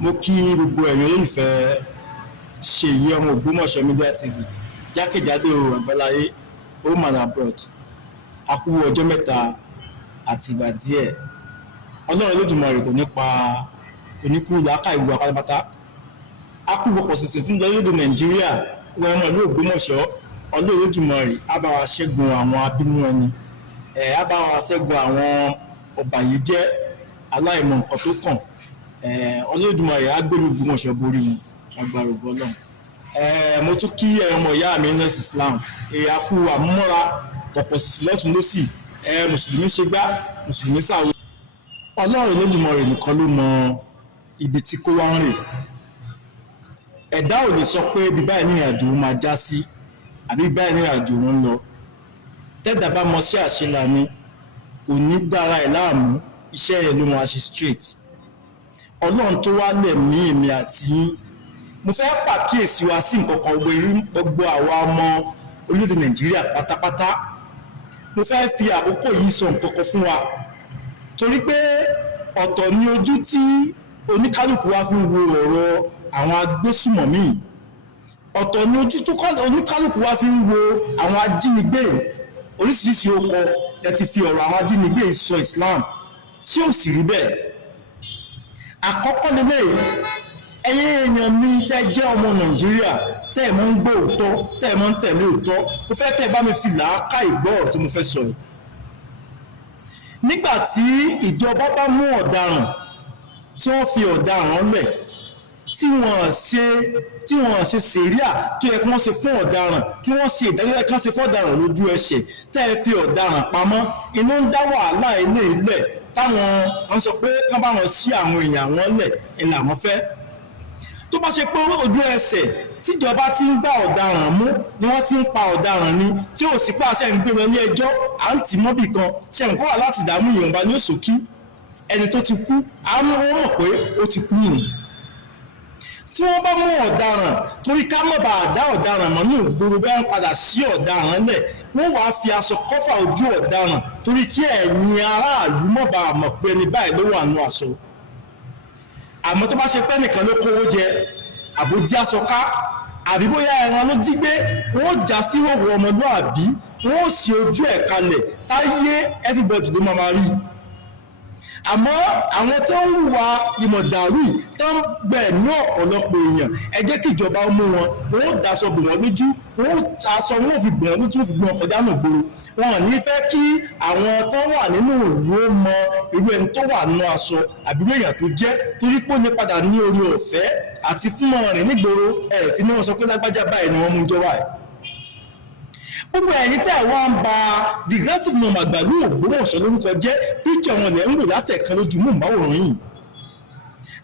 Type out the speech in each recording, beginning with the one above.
Mo kí gbogbo ẹ̀yin olólùfẹ́ Ṣèyí ọmọ Ògbómọ̀ṣọ́ Media TV jákèjádò àgbáláyé home and abroad. A kú ọjọ́ mẹ́ta àti ìgbà díẹ̀. Ọlọ́run Olódùmarè kò ní pa oníkú làákà ìlú apátápátá. A kú gbọ̀pọ̀ sísè tí ń lọ lóde Nàìjíríà wọ́n ọmọ ìlú Ògbómọ̀ṣọ́. Ọlọ́run Olódùmarè á bá wa ṣẹ́gun àwọn abínú ẹni. Á bá wa ṣẹ́gun àwọn ọ̀bàyéjẹ́ aláìmọ̀ nǹkan tó kàn. Olódùmarè á gbé Ògbómọ̀ṣọ́ borí wọn agbára Ọlọ́run. Mo tún kí ọmọ ìyá mi ní Islam a kú àmúmọ́ra pọ̀pọ̀ sísì lọ́tún lọ́sì mùsùlùmí ṣe gbá mùsùlùmí ṣàwọ̀. Ọlọ́run Olódùmarè nìkan ló mọ ibi tí kó wá ń rè. Ẹ̀dá ò lè sọ pé bí báyìí ní ìrìnàjò máa já sí àbí báyìí ní ìrìnàjò wọn lọ. Tẹ́dà bá mọ sí àṣelà ni kò ní dára ẹ̀ láàmú, iṣẹ́ rẹ̀ ló máa ṣe straight. Ọlọ́run tó wá lẹ̀mí èmi àti yín, mo fẹ́ pàkíyèsí wa sí nǹkan kan gbogbo àwa ọmọ orílẹ̀-èdè Nàìjíríà pátápátá. Mo fẹ́ fi àkókò yìí sọ nǹkan kan fún wa torí pé ọ̀tọ̀ ni ojú tí oníkálùkù wa fi ń wo ọ̀rọ̀ àwọn agbésùmọ̀mí, ọ̀tọ̀ ni ojú tó oníkálùkù wa fi ń wo àwọn ajínigbé. Oríṣiríṣi orúkọ ẹ ti fi ọ̀rọ̀ àwọn ajínigbé sọ Islam tí ò sì rí bẹ́ẹ̀. Àkọ́kọ́ lélẹ̀ ẹ̀yin èèyàn mi tẹ́ jẹ́ ọmọ Nàìjíríà tẹ́ ẹ̀ mọ́ ń gbọ́ òótọ́ tẹ́ ẹ̀ mọ́ ń tẹ̀lé òótọ́, mo fẹ́ tẹ́ ẹ bá mi fi làákà ìgbọ́ ọ̀rọ̀ tí mo fẹ́ sọ yìí. Nígbà tí ìjọba bá mú ọ̀daràn tí wọ́n fi ọ̀daràn lẹ̀ tí wọ́n ṣe sẹ̀ríà tó yẹ kí wọ́n ṣe fún ọ̀daràn, kí wọ́n ṣe ìdájọ́ kí wọ́n ṣe fún ọ̀daràn lójú ẹsẹ̀, tẹ́ ẹ fi ọ̀daràn pamọ́, inú ń dá wàhálà ilé ilẹ̀ táwọn kan sọ pé ká bá wọn sí àwọn èèyàn wọn lẹ̀ ilẹ̀ àwọn fẹ́. Tó bá ṣe pé ojú ẹsẹ̀ tíjọba ti ń gbá ọ̀daràn mú ni wọ́n ti ń pa ọ̀daràn ni tí ò sí pàṣẹ ń gbé lọ ní ẹjọ́ à ń tì mọ́bì kan ṣe ń kọ́ wà láti dààmú ìyọ̀nba ní òṣòkí ẹni tó ti kú á mú wọn mọ̀ pé ó ti kú nù. Tí wọ́n bá mú ọ̀daràn torí ká mọ̀ bá dá ọ̀daràn mọ́ ní ìgboro bẹ́ẹ̀ ń padà sí ọ̀daràn lẹ̀, wọ́n wàá fi aṣọ kọ́fà ojú ọ̀daràn torí kí ẹ̀yin aráàlú mọ̀ bá mọ̀ pé ẹni báyìí ló wà nù aṣọ. Àmọ́ tó bá ṣe pé nìkan ló kówó jẹ àbójí aṣọ ká àbí bóyá ẹran ló jí gbé, wọ́n já sí òwò ọmọlúàbí, wọ́n sì ojú ẹ̀ kalẹ̀ táyé everybody ló máa rí. Àmọ́ àwọn tó ń hùwà ìmọ̀dàrú tó ń gbẹ̀mí ọ̀pọ̀lọpọ̀ èèyàn, ẹ jẹ́ kí ìjọba mú wọn, wọ́n daṣọ bò wọ́n lójú, wọ́n aṣọ wọn fi bò wọ́n lójú, wọ́n fi gbọ́n kọjá náà gbòòrò. Wọn ò ní fẹ́ kí àwọn tó wà nínú ìlú ó mọ irú ẹni tó wà nínú aṣọ àbí irú èèyàn tó jẹ́, torí pé ó ní padà ní orí ọ̀fẹ́ àti fún wọn rìn nígboro fi ní wọn sọ pé lágbájá báyìí ni wọ́n mú ìjọba ẹ̀. Gbogbo ẹ̀yin tẹ́ wá ń ba Digressive Mom Àgbàlú Ògbómọ̀ṣọ́ lórúkọ jẹ́, píkṣọ̀ wọn lẹ̀ ń wò látẹ̀kan lójú mú ìmáwòrán yìí.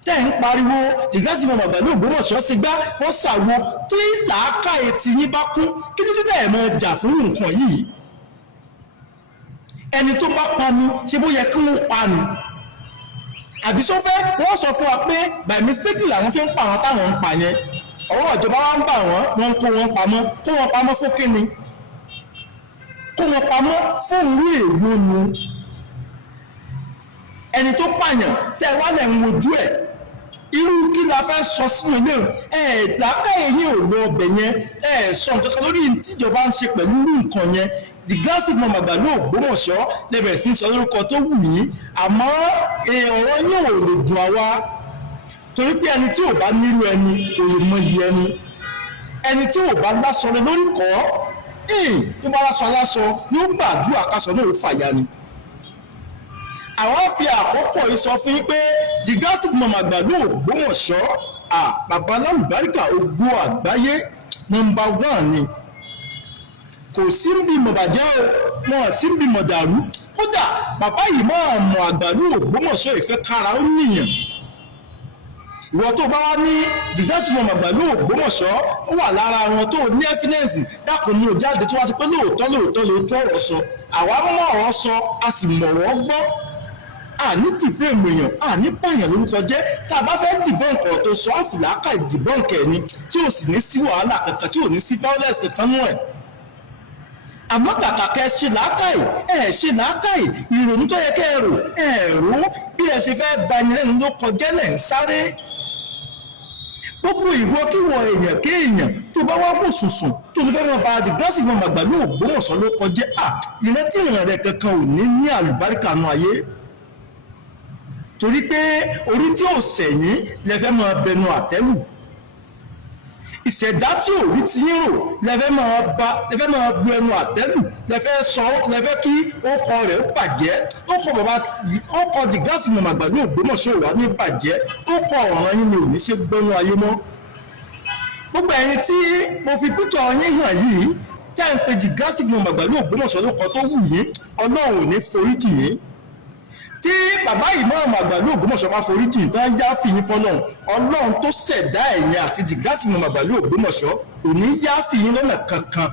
Tẹ́ ń pariwo Digressive Mom Àgbàlú Ògbómọ̀ṣọ́ ṣe gbá wọ́n ṣàwo tí làákàyè tí yín bá kú, kí ló dé tẹ́ ẹ̀ máa jà fún nǹkan yìí? Ẹni tó bá pani ṣe bó yẹ kí wọ́n pani. Àbí sọ́fẹ́ wọ́n sọ fún wa pé by mistake làwọn fi ń pa àwọn táwọn ń pa yẹn. Ọwọ́ ìjọba wa ń bà wọ́n kó wọn pamọ́ fún kíni? Kó wọn pamọ́ fún ìlú èwo ni? Ẹni tó pààyàn tẹ́ wá lẹ̀ ń wojú ẹ̀, irú kí la fẹ́ sọ sínú ilé làákàyè yìí ò lọ ọbẹ̀ yẹn, sọ nǹkan kan lórí tíjọba ń ṣe pẹ̀lú irú nǹkan yẹn. Digressive Mom Àgbàlú Ògbómọ̀ṣọ́ lẹ́bẹ̀rẹ̀ sí sọ lórúkọ tó wù yín, àmọ́ ọ̀rọ̀ yóò lè dùn àwa torí pé ẹni tí ò bá nílò ẹni kò lè mọyì ẹni tí ò bá láṣọ rẹ lórí kọ́ tó bá láṣọ ní ó gbàdúrà káṣọ náà ó fàyà ni. Àwọn fi àkókò yìí sọ fún yín pé Digressive Mom Àgbàlú Ògbómọ̀ṣọ́ bàbá alálùbáríkà ògo àgbáyé #1 ni. Kò sí ń bí mọ̀bàjẹ́ o, wọn sí ń bí mọ̀dàrú. Kódà bàbá yìí máa mọ̀ Àgbàlú Ògbómọ̀ṣọ́ ìfẹ́ kára ó nìyàn. Ìwọ tó bá wá ní Digressive Mom Àgbàlú Ògbómọ̀ṣọ́ ó wà lára wọn tó ní ẹ́fídẹ́ǹsì dákun ní òjáde tó wá sí pé lóòótọ́ ọ̀rọ̀ sọ. Àwa mọ̀ ọ̀rọ̀ sọ, a sì mọ̀ wọ́n gbọ́. Àní dìbò èèyàn, àní pààyàn lórúkọ jẹ́. Tá a bá fẹ́ dìbò nǹkan tó sọ àfìlàkà ìdìbò nǹkan ẹni tí ò sì ní sí wàhálà kankan, tí ò ní sí violence kankan nú ẹ̀. Àmọ́ kàkà kẹ́ ṣe làákàyè, ìrònú tó yẹ kẹ́ ẹ rò bí ẹ ṣe fẹ́ ba ẹni lẹ́nu ló kọjá lẹ̀ ń sáré. gbogbo ìwọ kíwọ èèyàn kéèyàn tó bá wá wò sùsùn tó lè fẹ́ máa bá Degrassi fún Àgbàlú Ògbómọ̀ṣọ́ ló kọjá ìrántí ìrìn rẹ̀ kankan ò ní àlùbáríkà nù ayé torí pé orí tí ò sẹ̀yìn lẹ fẹ́ máa bẹnu àtẹ́lù ìṣẹ̀dá tí ò rí ti ń rò lẹ fẹ́ máa bu ẹnu àtẹ́lù lẹ fẹ́ sọ lẹ fẹ́ kí ọkọ rẹ̀ bàjẹ́ ọkọ Degrassi fún Àgbàlú Ògbómọ̀ṣọ́ wà ní bàjẹ́ ọkọ ọ̀ràn yín ni ò ní ṣe gbẹ́nu ayé mọ́ gbogbo ẹ̀yin tí mo fi pútọ̀ yín hàn yìí tẹ́ ń pe Degrassi fún Àgbàlú Ògbómọ̀ṣọ́ ló kọ tó wù yín Ọlọ́run ò ní foríjì yín tí bàbá ìmáàmù Àgbàlú Ògbómọ̀ṣọ́ bá foríjì tán yá fi yín fọ́lọ́run Ọlọ́run tó ṣẹ̀dá ẹ̀yin àti Degrassi fún Àgbàlú Ògbómọ̀ṣọ́ kò ní yá fi yín lọ́nà kankan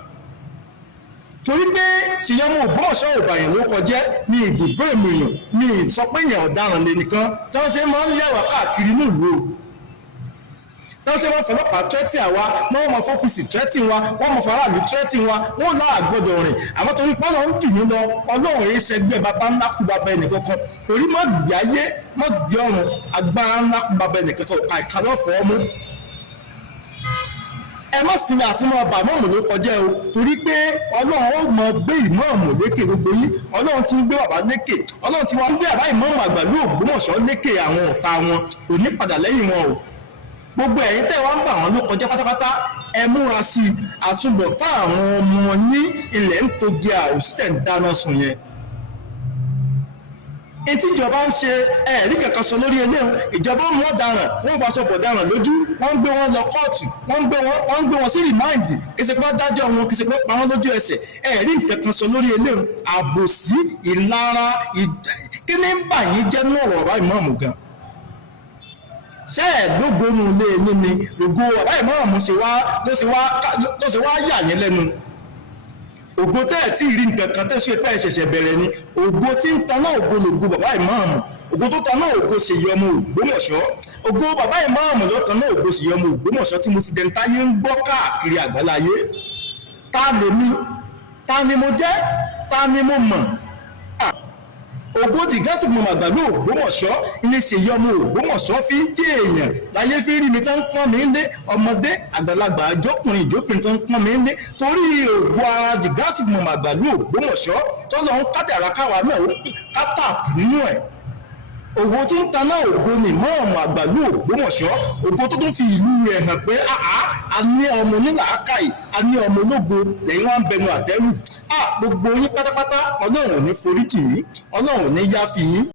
torí pé ṣìyẹmú Ògbómọ̀ṣọ́ òbàyàn ló kọjẹ́ ní ìdìbò ènìyàn ní ìsọpéyàn ọ̀daràn lé nìkan tí wọ́n ṣe máa ń lẹ́wà káàkiri nílùú tọ́ sí wọ́n fọlọ́pàá tẹ́tì àwa wọ́n mọ̀ fọ́pùsì tẹ́tì wa wọ́n mọ̀ faraàlú tẹ́tì wa wọ́n náà àgbọ̀dọ̀ rìn àmọ́ torí pọ́nà ń dì yín lọ Ọlọ́run yìí ṣẹgbẹ́ bàbá ńlá kú bàbá ẹnìkankan torí má gbé ayé má gbé ọrùn agbára ńlá kú bàbá ẹnìkankan àìkàlọ́ fọ́ ọmú. ẹ má sinmi àti mọ bà mọ́ọ̀mù ló kọjá o torí pé Ọlọ́run ó mọ gbé ìmáàmù lékè gbogbo yín Ọlọ́run ti ń gbé bàbá lékè Ọlọ́run ti wá ń gbé bàbá ìmáàmù Àgbàlú Ògbómọ̀ṣọ́ lékè àwọn ọ̀tá wọn kò ní padà lẹ́yìn wọn o gbogbo ẹ̀yin tẹ́ wọ́n ń bà wọ́n ló kọjá pátápátá ẹ múra sí àtúbọ̀tán àwọn ọmọ ní ilẹ̀ ń togi àròsítẹ̀ ń dáná sùn yẹn etí ìjọba ń ṣe ẹ̀rí kankan sọ lórí eléyìí ìjọba mú ọ̀daràn wọ́n faṣọ bọ̀ ọ̀daràn lójú wọ́n ń gbé wọn lọ kóòtù wọ́n ń gbé wọn sí rìmáìndì kìsì pé dájọ́ wọn kìsì pé pa wọ́n lójú ẹsẹ̀ ẹ̀rí kankan sọ lórí eléyìí àbòsí ìlara kí ni ń bà yín jẹ́ ní ọ̀rọ̀ ọ̀rọ̀ ìmáàmù gan ṣé ẹ̀ lógo nu ilé yín ni ògo ọ̀rọ̀ ìmáàmù ló ṣe wá yà yín lẹ́nu ògo tẹ́ ẹ̀ tí ì rí nǹkan kan tẹ́ ṣe pé ẹ̀ ṣẹ̀ṣẹ̀ bẹ̀rẹ̀ ni ògo tí ń taná ògo lògo bàbá ìmáàmù ògo tó taná ògo Ṣèyí ọmọ Ògbómọ̀ṣọ́ ògo bàbá ìmáàmù ló taná ògo Ṣèyí ọmọ Ògbómọ̀ṣọ́ tí mo fi dẹni táyé ń gbọ́ káàkiri àgbáláyé ta lèmi ta ni mo jẹ́ ta ni mo mọ̀ ògo Degrassi fún Àgbàlú Ògbómọ̀ṣọ́ ilé Ṣèyí ọmọ Ògbómọ̀ṣọ́ fi ń jẹ́ èèyàn láyé fi rí mi tán pọ́n mi lé ọmọdé àgbàlagbà àjọkùnrin ìjókùnrin tán pọ́n mi lé torí ògo ara Degrassi fún Àgbàlú Ògbómọ̀ṣọ́ tọ́lọ́ ń kádàrá káwa náà ó kátàpù nínú ẹ̀ ògo tí ń taná ògo ni ìmáàmù Àgbàlú Ògbómọ̀ṣọ́ ògo tó tún fi ìlú rẹ̀ hàn pé a ní ọmọ onílàákàyè a ní ọmọ ológo lẹ́yìn wá ń bẹnu àtẹ́lù gbogbo yín pátápátá Ọlọ́run ò ní foríjì yín Ọlọ́run ò ní yáfi yín